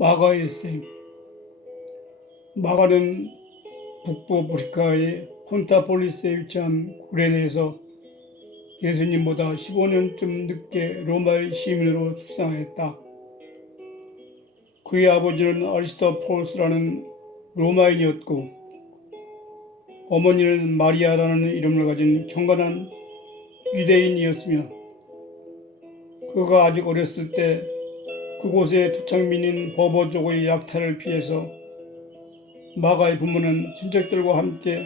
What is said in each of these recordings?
마가의 생. 마가는 북부 아프리카의 폰타폴리스에 위치한 구레네에서 예수님보다 15년쯤 늦게 로마의 시민으로 출생했다. 그의 아버지는 아리스토폴스라는 로마인이었고 어머니는 마리아라는 이름을 가진 경건한 유대인이었으며 그가 아직 어렸을 때 그곳의 토착민인 버버족의 약탈을 피해서 마가의 부모는 친척들과 함께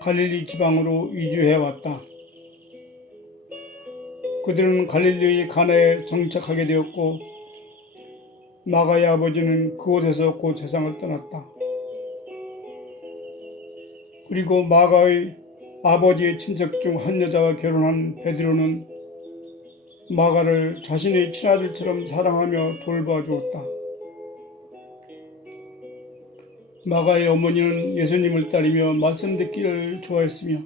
갈릴리 지방으로 이주해왔다. 그들은 갈릴리의 가나에 정착하게 되었고 마가의 아버지는 그곳에서 곧 세상을 떠났다. 그리고 마가의 아버지의 친척 중 한 여자와 결혼한 베드로는 마가를 자신의 친아들처럼 사랑하며 돌봐주었다. 마가의 어머니는 예수님을 따르며 말씀 듣기를 좋아했으며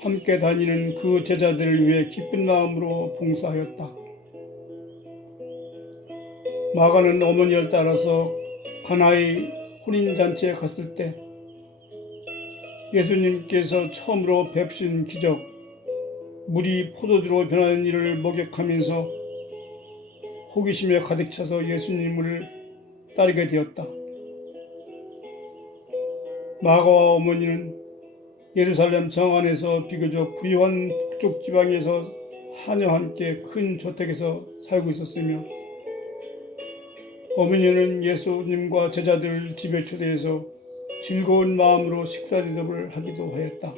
함께 다니는 그 제자들을 위해 기쁜 마음으로 봉사하였다. 마가는 어머니를 따라서 가나의 혼인잔치에 갔을 때 예수님께서 처음으로 베푸신 기적, 물이 포도주로 변하는 일을 목격하면서 호기심에 가득 차서 예수님을 따르게 되었다. 마가와 어머니는 예루살렘 성 안에서 비교적 부유한 북쪽 지방에서 하녀와 함께 큰 저택에서 살고 있었으며 어머니는 예수님과 제자들을 집에 초대해서 즐거운 마음으로 식사 대접을 하기도 하였다.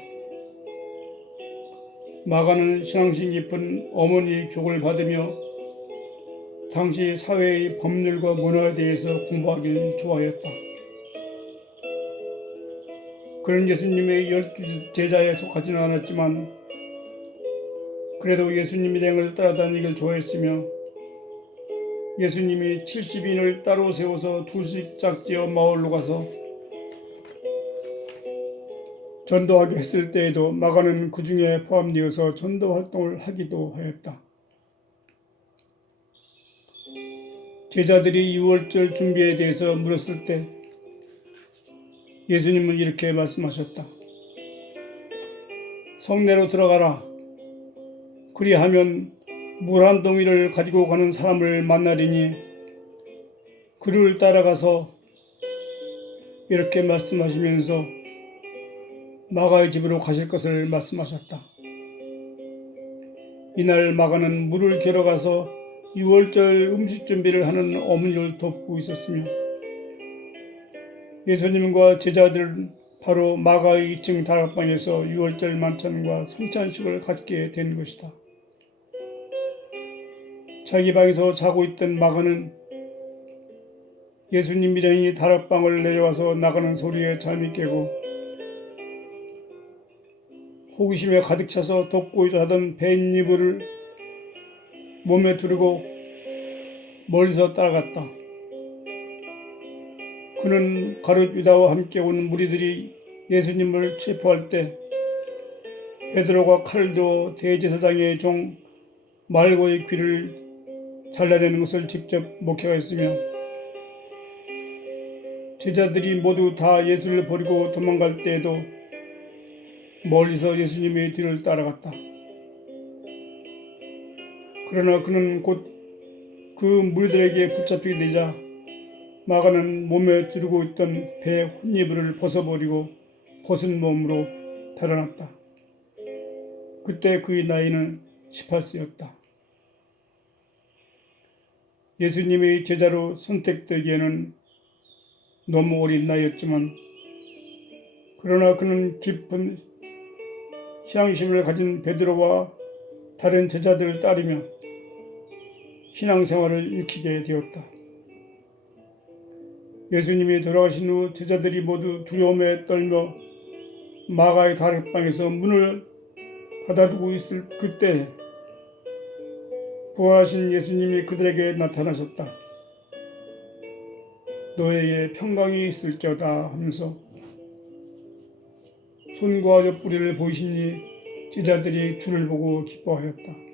마가는 신앙심 깊은 어머니의 교훈을 받으며 당시 사회의 법률과 문화에 대해서 공부하기를 좋아하였다. 그는 예수님의 12 제자에 속하지는 않았지만 그래도 예수님 일행을 따라다니기를 좋아했으며 예수님이 70인을 따로 세워서 둘씩 짝지어 마을로 가서 전도하게 했을 때에도 마가는 그 중에 포함되어서 전도 활동을 하기도 하였다. 제자들이 유월절 준비에 대해서 물었을 때 예수님은 이렇게 말씀하셨다. 성내로 들어가라. 그리하면 물 한 동이를 가지고 가는 사람을 만나리니 그를 따라가서 이렇게 말씀하시면서 마가의 집으로 가실 것을 말씀하셨다. 이날 마가는 물을 겨러 가서 유월절 음식 준비를 하는 어머니를 돕고 있었으며 예수님과 제자들은 바로 마가의 2층 다락방에서 유월절 만찬과 성찬식을 갖게 된 것이다. 자기 방에서 자고 있던 마가는 예수님 일행이 다락방을 내려와서 나가는 소리에 잠이 깨고 호기심에 가득 차서 덮고자 하던 뱃이불을 몸에 두르고 멀리서 따라갔다. 그는 가룟 유다와 함께 온 무리들이 예수님을 체포할 때 베드로가 칼을 들어 대제사장의 종 말고의 귀를 잘라내는 것을 직접 목격하였으며 제자들이 모두 다 예수를 버리고 도망갈 때에도 멀리서 예수님의 뒤를 따라갔다. 그러나 그는 곧 그 무리들에게 붙잡히게 되자 마가는 몸에 두르고 있던 배 혼이불을 벗어버리고 벗은 몸으로 달아났다. 그때 그의 나이는 18세였다. 예수님의 제자로 선택되기에는 너무 어린 나이였지만 그러나 그는 깊은 신앙심을 가진 베드로와 다른 제자들을 따르며 신앙생활을 익히게 되었다. 예수님이 돌아가신 후 제자들이 모두 두려움에 떨며 마가의 다락방에서 문을 닫아두고 있을 그때 부활하신 예수님이 그들에게 나타나셨다. 너에게 평강이 있을지어다 하면서 손과 옆구리를 보이시니 제자들이 주를 보고 기뻐하였다.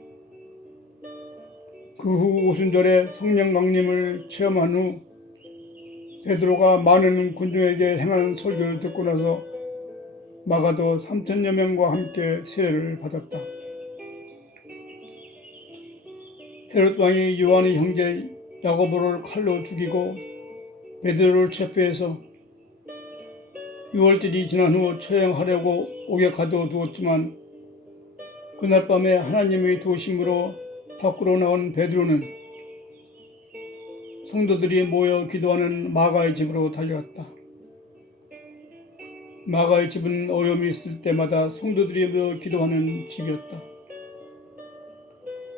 그 후 오순절에 성령 강림을 체험한 후 베드로가 많은 군중에게 행한 설교를 듣고 나서 마가도 3천여 명과 함께 세례를 받았다. 헤롯 왕이 요한의 형제 야고보를 칼로 죽이고 베드로를 체포해서 6월절이 지난 후 처형하려고 옥에 가둬두었지만 그날 밤에 하나님의 도우심으로 밖으로 나온 베드로는 성도들이 모여 기도하는 마가의 집으로 달려갔다. 마가의 집은 어려움이 있을 때마다 성도들이 모여 기도하는 집이었다.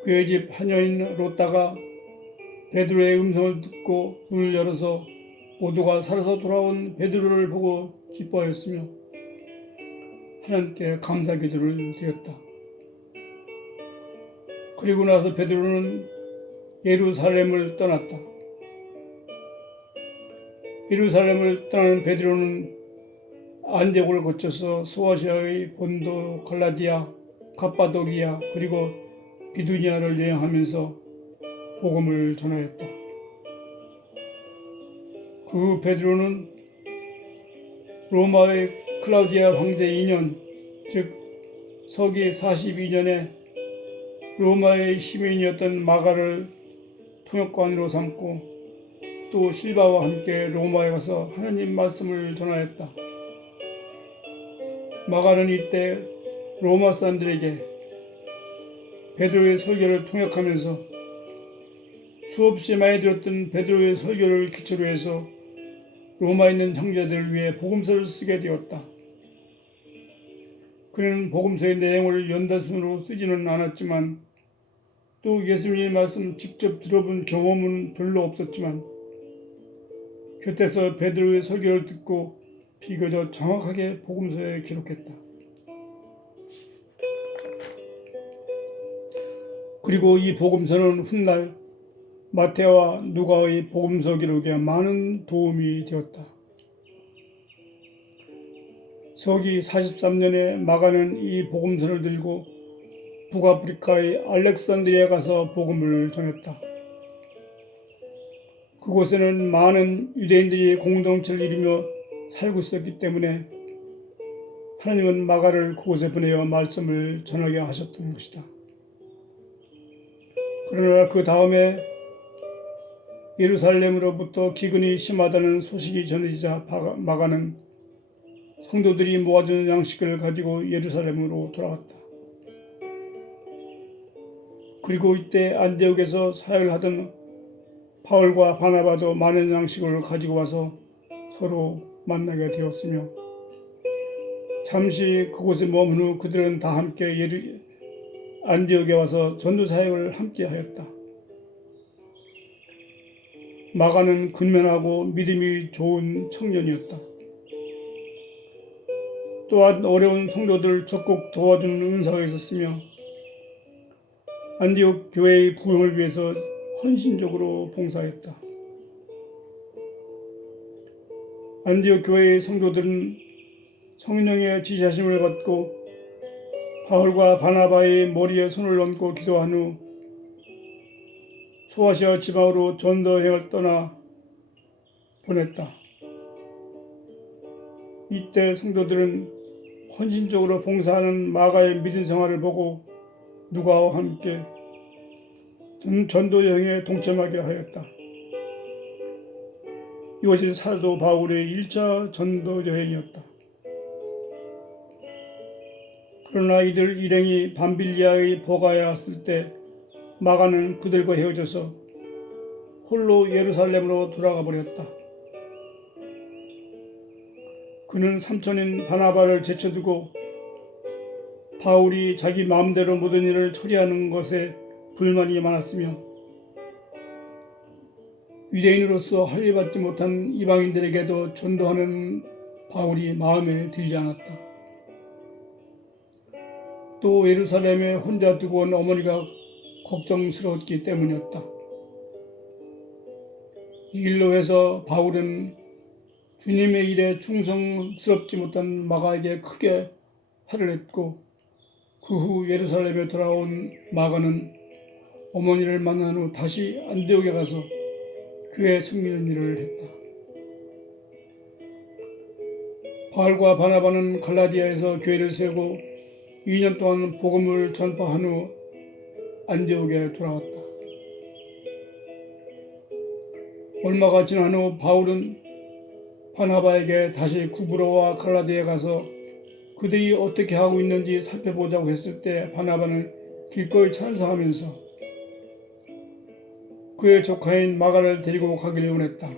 그의 집 하녀인 롯다가 베드로의 음성을 듣고 문을 열어서 모두가 살아서 돌아온 베드로를 보고 기뻐하였으며 하나님께 감사 기도를 드렸다. 그리고 나서 베드로는 예루살렘을 떠났다. 예루살렘을 떠나는 베드로는 안디옥을 거쳐서 소아시아의 본도, 갈라디아, 갑바도기아 그리고 비두니아를 여행하면서 복음을 전하였다. 그 후 베드로는 로마의 클라우디아 황제 2년, 즉 서기 42년에 로마의 시민이었던 마가를 통역관으로 삼고 또 실바와 함께 로마에 가서 하나님 말씀을 전하였다. 마가는 이때 로마 사람들에게 베드로의 설교를 통역하면서 수없이 많이 들었던 베드로의 설교를 기초로 해서 로마에 있는 형제들을 위해 복음서를 쓰게 되었다. 그는 복음서의 내용을 연단순으로 쓰지는 않았지만 또 예수님의 말씀 직접 들어본 경험은 별로 없었지만 곁에서 베드로의 설교를 듣고 비교적 정확하게 복음서에 기록했다. 그리고 이 복음서는 훗날 마태와 누가의 복음서 기록에 많은 도움이 되었다. 서기 43년에 마가는 이 복음서를 들고 북아프리카의 알렉산드리아에 가서 복음을 전했다. 그곳에는 많은 유대인들이 공동체를 이루며 살고 있었기 때문에 하나님은 마가를 그곳에 보내어 말씀을 전하게 하셨던 것이다. 그러나 그 다음에 예루살렘으로부터 기근이 심하다는 소식이 전해지자 마가는 성도들이 모아준 양식을 가지고 예루살렘으로 돌아왔다. 그리고 이때 안디옥에서 사역을 하던 바울과 바나바도 많은 양식을 가지고 와서 서로 만나게 되었으며 잠시 그곳에 머문 후 그들은 다 함께 안디옥에 와서 전도 사역을 함께 하였다. 마가는 근면하고 믿음이 좋은 청년이었다. 또한 어려운 성도들 적극 도와주는 은사가 있었으며 안디옥 교회의 부흥을 위해서 헌신적으로 봉사했다. 안디옥 교회의 성도들은 성령의 지시하심을 받고 바울과 바나바의 머리에 손을 얹고 기도한 후 소아시아 지방으로 전도여행을 떠나 보냈다. 이때 성도들은 헌신적으로 봉사하는 마가의 믿음 생활을 보고 누가와 함께 전도여행에 동참하게 하였다. 이것이 사도 바울의 1차 전도여행이었다. 그러나 이들 일행이 밤빌리아의 버가에 왔을 때 마가는 그들과 헤어져서 홀로 예루살렘으로 돌아가 버렸다. 그는 삼촌인 바나바를 제쳐두고 바울이 자기 마음대로 모든 일을 처리하는 것에 불만이 많았으며 유대인으로서 할례받지 못한 이방인들에게도 전도하는 바울이 마음에 들지 않았다. 또 예루살렘에 혼자 두고 온 어머니가 걱정스러웠기 때문이었다. 이 일로 해서 바울은 주님의 일에 충성스럽지 못한 마가에게 크게 화를 냈고 그 후 예루살렘에 돌아온 마가는 어머니를 만난 후 다시 안디옥에 가서 교회 섬기는 일을 했다. 바울과 바나바는 갈라디아에서 교회를 세우고 2년 동안 복음을 전파한 후 안디옥에 돌아왔다. 얼마가 지난 후 바울은 바나바에게 다시 구브로와 갈라디아에 가서 그들이 어떻게 하고 있는지 살펴보자고 했을 때 바나바는 기꺼이 찬성하면서 그의 조카인 마가를 데리고 가기를 원했다.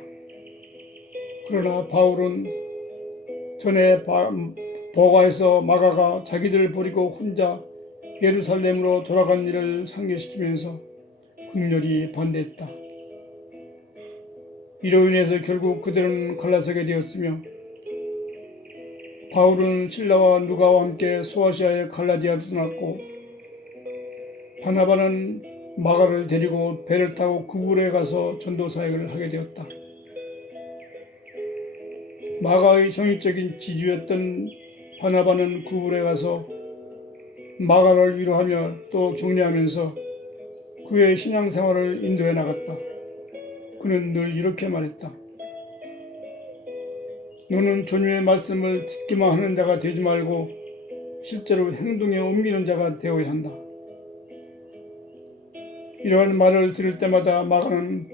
그러나 바울은 전에 버가에서 마가가 자기들을 버리고 혼자 예루살렘으로 돌아간 일을 상기시키면서 극렬히 반대했다. 이로 인해서 결국 그들은 갈라서게 되었으며 바울은 실라와 누가와 함께 소아시아의 갈라디아로 떠났고 바나바는 마가를 데리고 배를 타고 구브로에 가서 전도 사역을 하게 되었다. 마가의 성의적인 지주였던 바나바는 구브로에 가서 마가를 위로하며 또 격려하면서 그의 신앙생활을 인도해 나갔다. 그는 늘 이렇게 말했다. 너는 주님의 말씀을 듣기만 하는 자가 되지 말고 실제로 행동에 옮기는 자가 되어야 한다. 이러한 말을 들을 때마다 마가는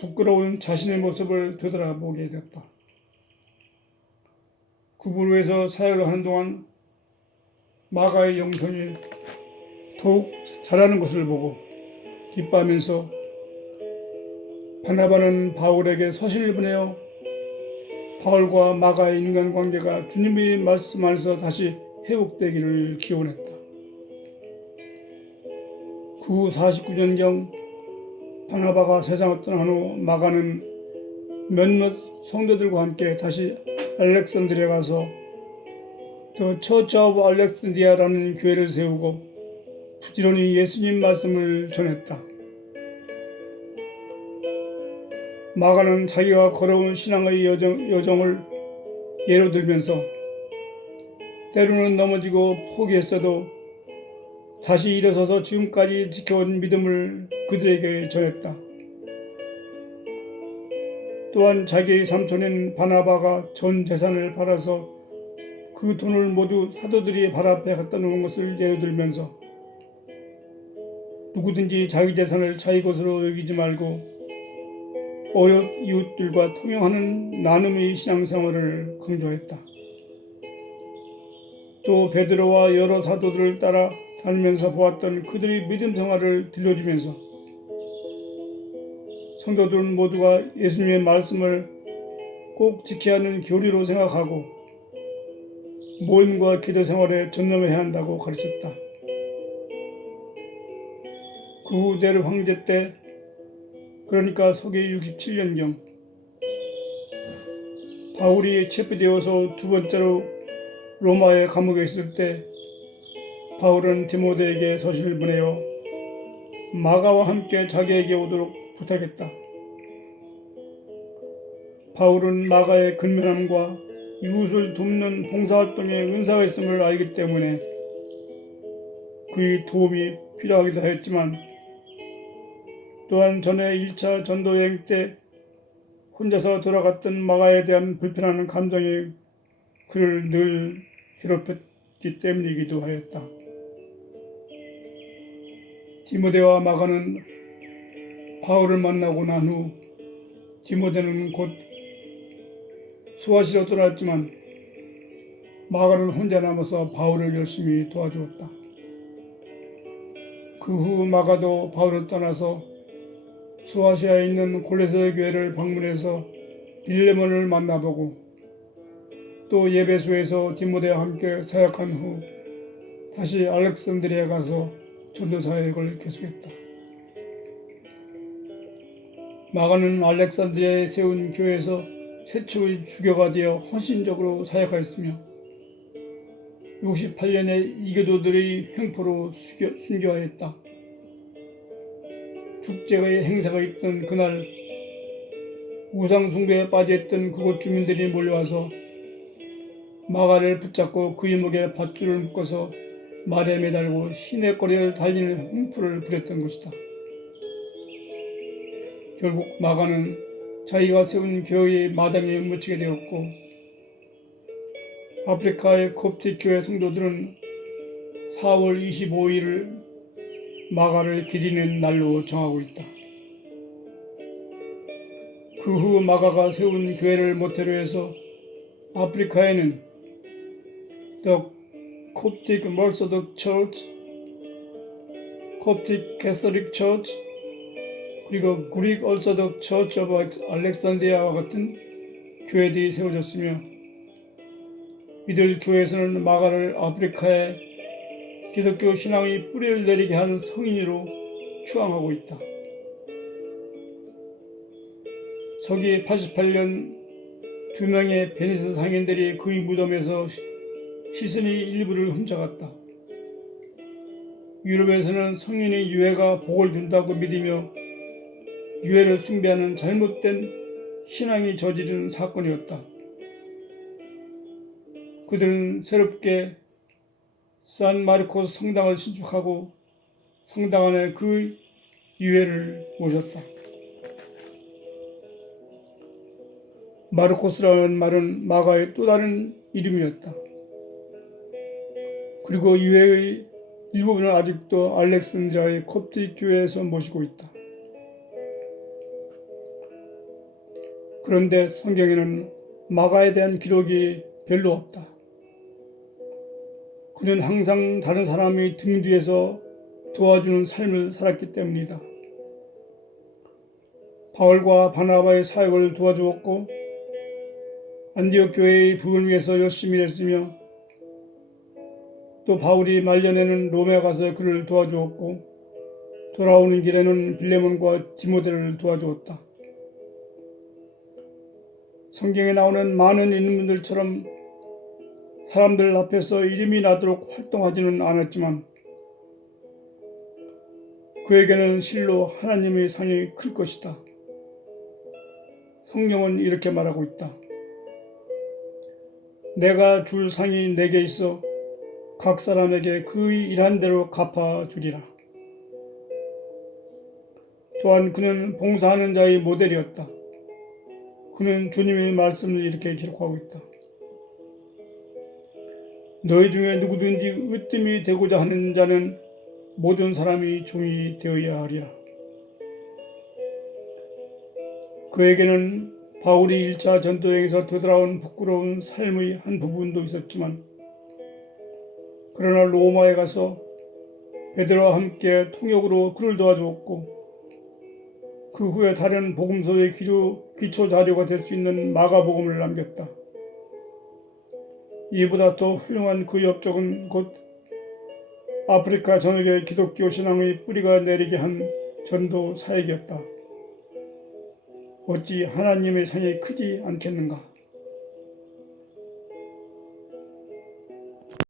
부끄러운 자신의 모습을 되돌아보게 되었다. 구브로에서 사역을 하는 동안 마가의 영성이 더욱 자라는 것을 보고 기뻐하면서 바나바는 바울에게 서신을 보내어 바울과 마가의 인간관계가 주님의 말씀 안에서 다시 회복되기를 기원했다. 그 후 49년경 바나바가 세상을 떠난 후 마가는 몇몇 성도들과 함께 다시 알렉산드리아에 가서 더 처치 오브 알렉산드리아라는 교회를 세우고 부지런히 예수님 말씀을 전했다. 마가는 자기가 걸어온 신앙의 여정을 예로 들면서 때로는 넘어지고 포기했어도 다시 일어서서 지금까지 지켜온 믿음을 그들에게 전했다. 또한 자기의 삼촌인 바나바가 전 재산을 팔아서 그 돈을 모두 사도들이 발 앞에 갖다 놓은 것을 예로 들면서 누구든지 자기 재산을 자기 것으로 여기지 말고 어렵 이웃들과 통용하는 나눔의 신앙생활을 강조했다. 또 베드로와 여러 사도들을 따라 다니면서 보았던 그들의 믿음 생활을 들려주면서 성도들 모두가 예수님의 말씀을 꼭 지켜야 하는 교리로 생각하고 모임과 기도 생활에 전념해야 한다고 가르쳤다. 그 후 네로 황제 때 그러니까 서기 67년경 바울이 체포되어서 두 번째로 로마의 감옥에 있을 때 바울은 디모데에게 서신을 보내어 마가와 함께 자기에게 오도록 부탁했다. 바울은 마가의 근면함과 이웃을 돕는 봉사활동에 은사가 있음을 알기 때문에 그의 도움이 필요하기도 하였지만 또한 전에 1차 전도여행 때 혼자서 돌아갔던 마가에 대한 불편한 감정이 그를 늘 괴롭혔기 때문이기도 하였다. 디모데와 마가는 바울을 만나고 난 후 디모데는 곧 소아시로 떠났지만 마가는 혼자 남아서 바울을 열심히 도와주었다. 그 후 마가도 바울을 떠나서 소아시아에 있는 골로새 교회를 방문해서 빌레몬을 만나보고 또 예배소에서 디모데와 함께 사역한 후 다시 알렉산드리아에 가서 전도 사역을 계속했다. 마가는 알렉산드리아에 세운 교회에서 최초의 주교가 되어 헌신적으로 사역하였으며 68년의 이교도들의 횡포로 순교하였다. 축제의 행사가 있던 그날 우상숭배에 빠져있던 그곳 주민들이 몰려와서 마가를 붙잡고 그의 목에 밧줄을 묶어서 말에 매달고 시내거리를 달리는 흠풀을 부렸던 것이다. 결국 마가는 자기가 세운 교회의 마당에 묻히게 되었고, 아프리카의 콥틱 교회 성도들은 4월 25일을 마가를 기리는 날로 정하고 있다. 그 후 마가가 세운 교회를 모태로 해서 아프리카에는 The Coptic Orthodox Church, Coptic Catholic Church, 그리고 Greek Orthodox Church of Alexandria와 같은 교회들이 세워졌으며, 이들 교회에서는 마가를 아프리카에 기독교 신앙의 뿌리를 내리게 한 성인으로 추앙하고 있다. 서기 88년 2명의 베니스 상인들이 그의 무덤에서 시신의 일부를 훔쳐갔다. 유럽에서는 성인의 유해가 복을 준다고 믿으며 유해를 숭배하는 잘못된 신앙이 저지른 사건이었다. 그들은 새롭게 산 마르코스 성당을 신축하고 성당 안에 그 유해를 모셨다. 마르코스라는 말은 마가의 또 다른 이름이었다. 그리고 유해의 일부분은 아직도 알렉산드리아의 콥틱 교회에서 모시고 있다. 그런데 성경에는 마가에 대한 기록이 별로 없다. 그는 항상 다른 사람의 등 뒤에서 도와주는 삶을 살았기 때문이다. 바울과 바나바의 사역을 도와주었고, 안디옥 교회의 부흥을 위해서 열심히 일했으며, 또 바울이 말년에는 로마에 가서 그를 도와주었고, 돌아오는 길에는 빌레몬과 디모데를 도와주었다. 성경에 나오는 많은 인물들처럼 사람들 앞에서 이름이 나도록 활동하지는 않았지만, 그에게는 실로 하나님의 상이 클 것이다. 성경은 이렇게 말하고 있다. 내가 줄 상이 내게 있어 각 사람에게 그의 일한 대로 갚아주리라. 또한 그는 봉사하는 자의 모델이었다. 그는 주님의 말씀을 이렇게 기록하고 있다. 너희 중에 누구든지 으뜸이 되고자 하는 자는 모든 사람이 종이 되어야 하리라. 그에게는 바울이 1차 전도여행에서 되돌아온 부끄러운 삶의 한 부분도 있었지만, 그러나 로마에 가서 베드로와 함께 통역으로 그를 도와주었고, 그 후에 다른 복음서의 기초 자료가 될 수 있는 마가복음을 남겼다. 이보다 더 훌륭한 그 업적은 곧 아프리카 전역의 기독교 신앙의 뿌리가 내리게 한 전도 사역이었다. 어찌 하나님의 상이 크지 않겠는가?